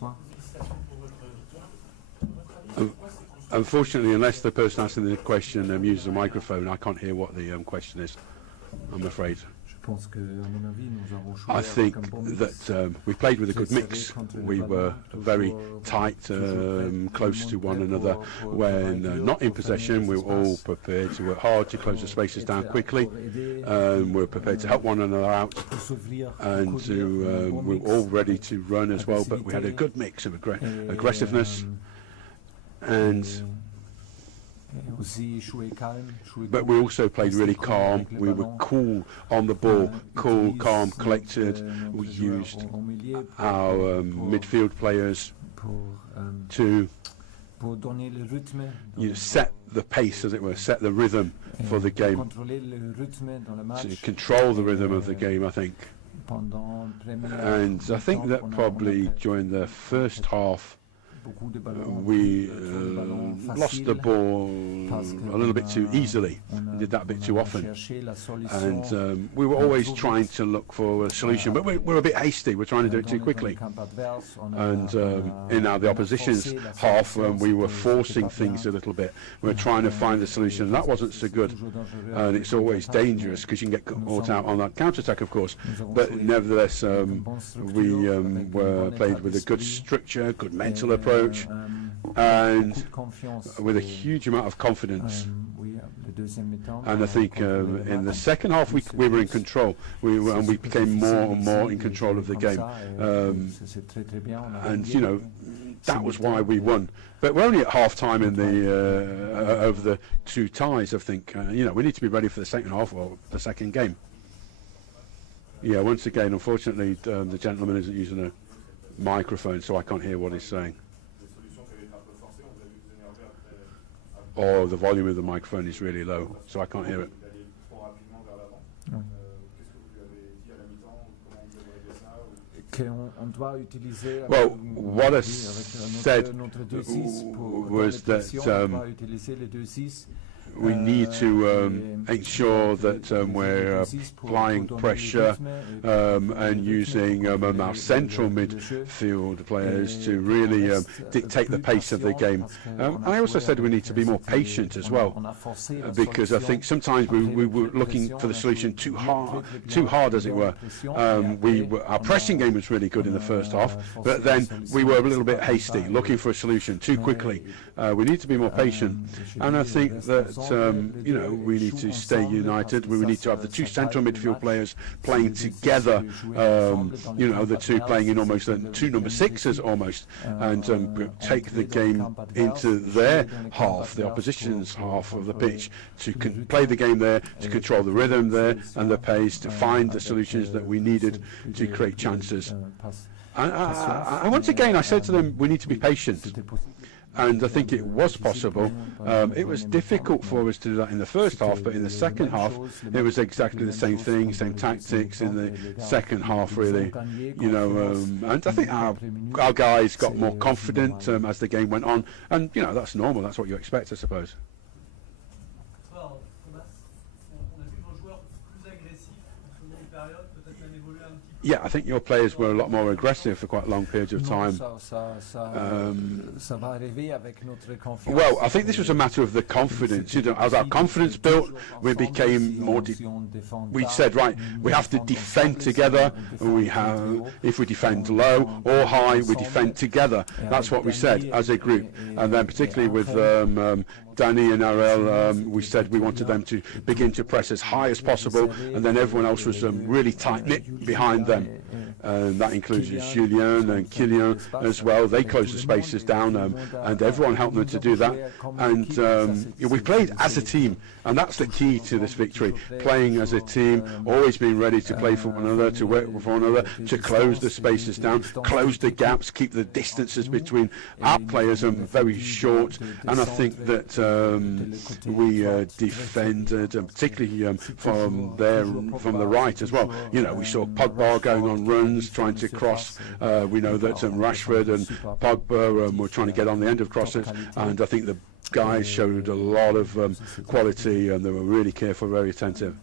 François. Unfortunately, unless the person asking the question uses a microphone, I can't hear what the question is, I'm afraid. I think that we played with a good mix. We were very tight, close to one another. When not in possession, we were all prepared to work hard to close the spaces down quickly. We were prepared to help one another out, and we were all ready to run as well. But we had a good mix of aggressiveness but we also played really calm. We were cool on the ball, cool, calm, collected. We used our midfield players to set the pace, as it were, set the rhythm for the game, to control the rhythm of the game, I think. And I think that probably during the first half we lost the ball a little bit too easily. We did that a bit too often, and we were always trying to look for a solution, but we're a bit hasty. We're trying to do it too quickly, and in the opposition's half, we were forcing things a little bit. We were trying to find the solution, and that wasn't so good, and it's always dangerous because you can get caught out on that counter-attack, of course, but nevertheless we were played with a good structure, good mental approach, and with a huge amount of confidence. And I think in the second half we were in control. And we became more and more in control of the game. And you know, that was why we won. But we're only at half time in the over the two ties. I think you know, we need to be ready for the second half or the second game. Yeah, once again, unfortunately, the gentleman isn't using a microphone, so I can't hear what he's saying. Or the volume of the microphone is really low, so I can't hear it. Well, what I said was that we need to ensure that we're applying pressure and using our central midfield players to really dictate the pace of the game. I also said we need to be more patient as well, because I think sometimes we were looking for the solution too hard, as it were. Our pressing game was really good in the first half, but then we were a little bit hasty, looking for a solution too quickly. We need to be more patient, and I think that you know, we need to stay united. We need to have the two central midfield players playing together, you know, the two playing in almost two number sixes almost, and take the game into their half, the opposition's half of the pitch, to play the game there, to control the rhythm there and the pace, to find the solutions that we needed to create chances. And once again, I said to them, we need to be patient. And I think it was possible. It was difficult for us to do that in the first half, but in the second half, it was exactly the same thing, same tactics in the second half, really. You know, and I think our guys got more confident as the game went on, and you know, that's normal. That's what you expect, I suppose. Yeah, I think your players were a lot more aggressive for quite long periods of time. Well, I think this was a matter of the confidence. You know, as our confidence built, we became more. We said, right, we have to defend together. If we defend low or high, we defend together. That's what we said as a group, and then particularly with Danny and Arel, we said we wanted them to begin to press as high as possible, and then everyone else was really tight-knit behind them. And that includes Julien and Kylian as well. They closed the spaces down, and everyone helped them to do that. And we played as a team, and that's the key to this victory. Playing as a team, always being ready to play for one another, to work for one another, to close the spaces down, close the gaps, keep the distances between our players very short. And I think that we defended, particularly from the right as well. You know, we saw Pogba going on runs, trying to cross. We know that Rashford and Pogba were trying to get on the end of crosses, and I think the guys showed a lot of quality, and they were really careful, very attentive.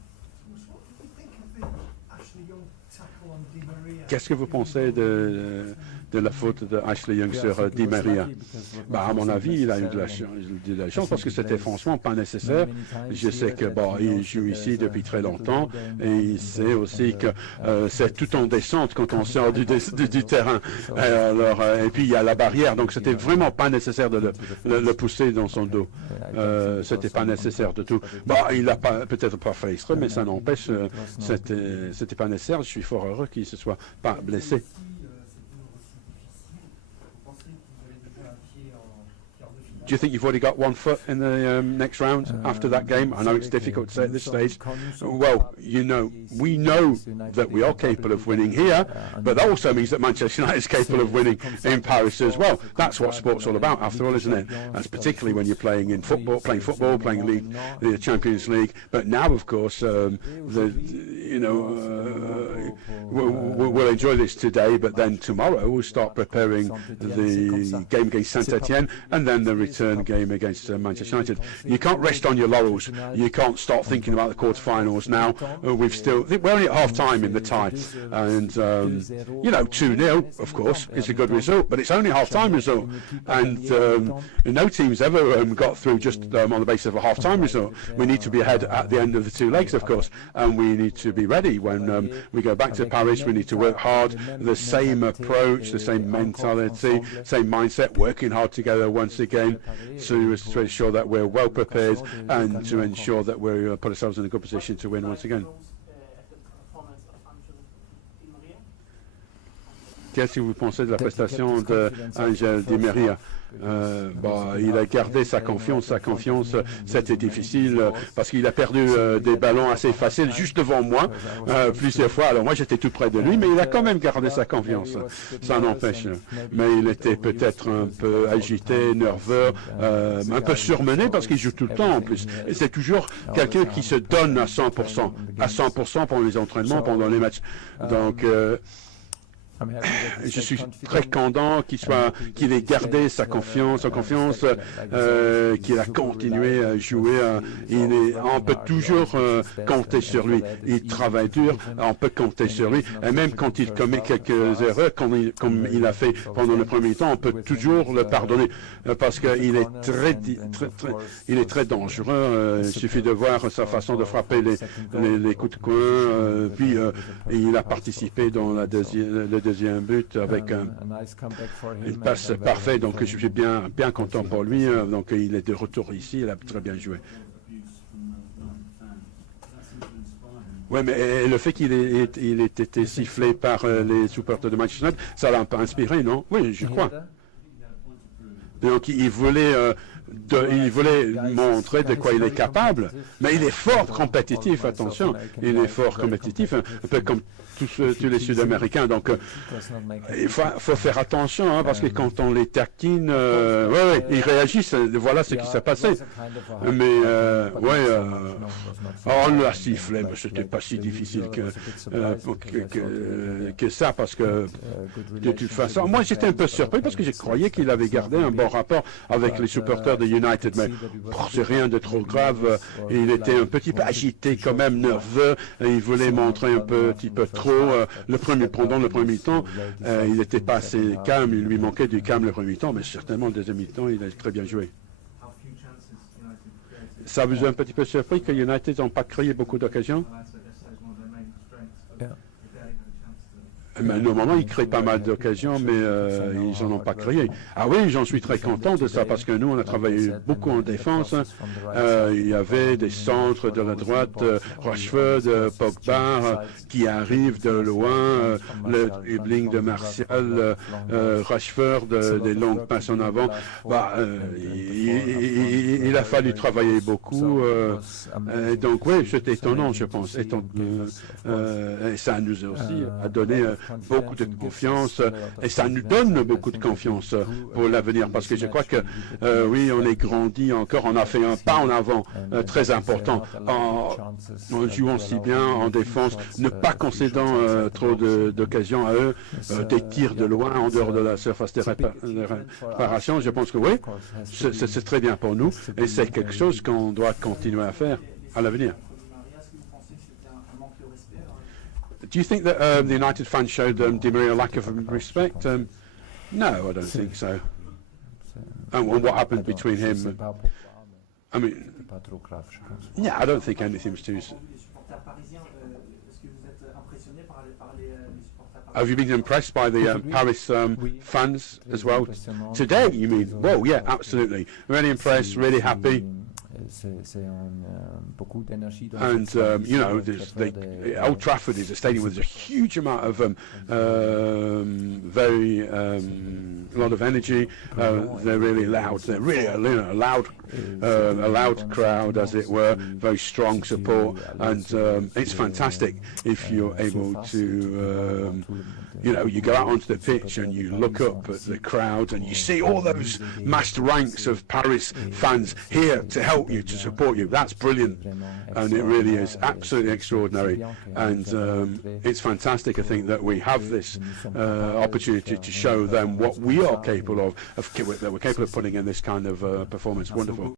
Qu'est-ce que vous pensez de la faute de Ashley Young sur Di Maria. À mon avis, il a eu de la chance parce que c'était franchement pas nécessaire. Je sais que il joue ici depuis très longtemps et il sait aussi que c'est tout en descente quand on sort du terrain. Alors, et puis il y a la barrière, donc c'était vraiment pas nécessaire de le pousser dans son dos. C'était pas nécessaire de tout. Il a peut-être pas fait exprès, mais ça n'empêche, c'était pas nécessaire. Je suis fort heureux qu'il se soit pas blessé. Do you think you've already got one foot in the next round after that game? I know it's difficult to say at this stage. Well, we know that we are capable of winning here, but that also means that Manchester United is capable of winning in Paris as well. That's what sport's all about, after all, isn't it? That's particularly when you're playing football, playing league, the Champions League. But now, of course, we'll enjoy this today, but then tomorrow we'll start preparing the game against Saint-Etienne and then the return game against Manchester United. You can't rest on your laurels. You can't start thinking about the quarterfinals now. We're only at half-time in the tie, and 2-0, of course, is a good result, but it's only a half-time result, and no team's ever got through just on the basis of a half-time result. We need to be ahead at the end of the two legs, of course, and we need to be ready when we go back to Paris. We need to work hard, the same approach, the same mentality, same mindset, working hard together once again, to ensure that we're well prepared and to ensure that we put ourselves in a good position to win once again. Qu'est-ce que vous pensez de la prestation d'Angel Di Maria? Il a gardé sa confiance, c'était difficile parce qu'il a perdu des ballons assez faciles juste devant moi plusieurs fois. Alors moi j'étais tout près de lui, mais il a quand même gardé sa confiance, ça n'empêche. Mais il était peut-être un peu agité, nerveux, un peu surmené parce qu'il joue tout le temps en plus. Et c'est toujours quelqu'un qui se donne à 100% pendant les entraînements, pendant les matchs. Donc je suis très content qu'il ait gardé sa confiance, qu'il a continué à jouer. On peut toujours compter sur lui. Il travaille dur, on peut compter sur lui. Et même quand il commet quelques erreurs, comme il a fait pendant le premier temps, on peut toujours le pardonner parce qu'il est très dangereux. Il suffit de voir sa façon de frapper les coups de coin. Puis il a participé dans le deuxième but avec une passe parfaite, donc je suis bien content pour lui. Donc il est de retour ici, il a très bien joué. Oui, mais le fait qu'il ait été sifflé par les supporters de Manchester United, ça l'a un peu inspiré, non? Oui, je crois. Donc il voulait montrer de quoi il est capable, mais il est fort compétitif, attention, il est fort compétitif, un peu comme tous les Sud-Américains, donc il faut faire attention, parce que quand on les taquine, ils réagissent, voilà ce qui s'est passé. Mais on l'a sifflé, mais c'était pas si difficile que ça, parce que de toute façon, moi j'étais un peu surpris parce que je croyais qu'il avait gardé un bon rapport avec les supporters de United, mais c'est rien de trop grave. Il était un petit peu agité quand même, nerveux, et il voulait montrer un petit peu trop pendant le premier temps. Il n'était pas assez calme, il lui manquait du calme le premier temps, mais certainement le deuxième mi-temps, il a très bien joué. Ça vous a un petit peu surpris que United n'ont pas créé beaucoup d'occasions? Mais normalement, ils créent pas mal d'occasions, mais ils n'en ont pas créé. Ah oui, j'en suis très content de ça, parce que nous, on a travaillé beaucoup en défense. Il y avait des centres de la droite, Rashford, Pogba, qui arrivent de loin, le dribbling de Martial, Rashford, des longues passes en avant. Il a fallu travailler beaucoup. Donc oui, c'est étonnant, je pense. Et ça nous a aussi donné beaucoup de confiance, et ça nous donne beaucoup de confiance pour l'avenir, parce que je crois que oui, on est grandi encore, on a fait un pas en avant très important en jouant si bien en défense, ne pas concédant trop d'occasions à eux, des tirs de loin en dehors de la surface de réparation. Je pense que oui, c'est très bien pour nous, et c'est quelque chose qu'on doit continuer à faire à l'avenir. Do you think that the United fans showed Di Maria a lack of respect? No, I don't think so. And what happened between him? I mean, yeah, I don't think anything was too. Have you been impressed by the Paris fans as well? Today, you mean? Well, yeah, absolutely. Really impressed, really happy. And you know, Old Trafford is a stadium with a huge amount of very a lot of energy. They're really loud. They're really a loud crowd, as it were. Very strong support, and it's fantastic if you're able to. You know, you go out onto the pitch and you look up at the crowd and you see all those massed ranks of Paris fans here to help you, to support you. That's brilliant, and it really is absolutely extraordinary, and it's fantastic. I think that we have this opportunity to show them what we are capable of that we're capable of putting in this kind of performance. Wonderful.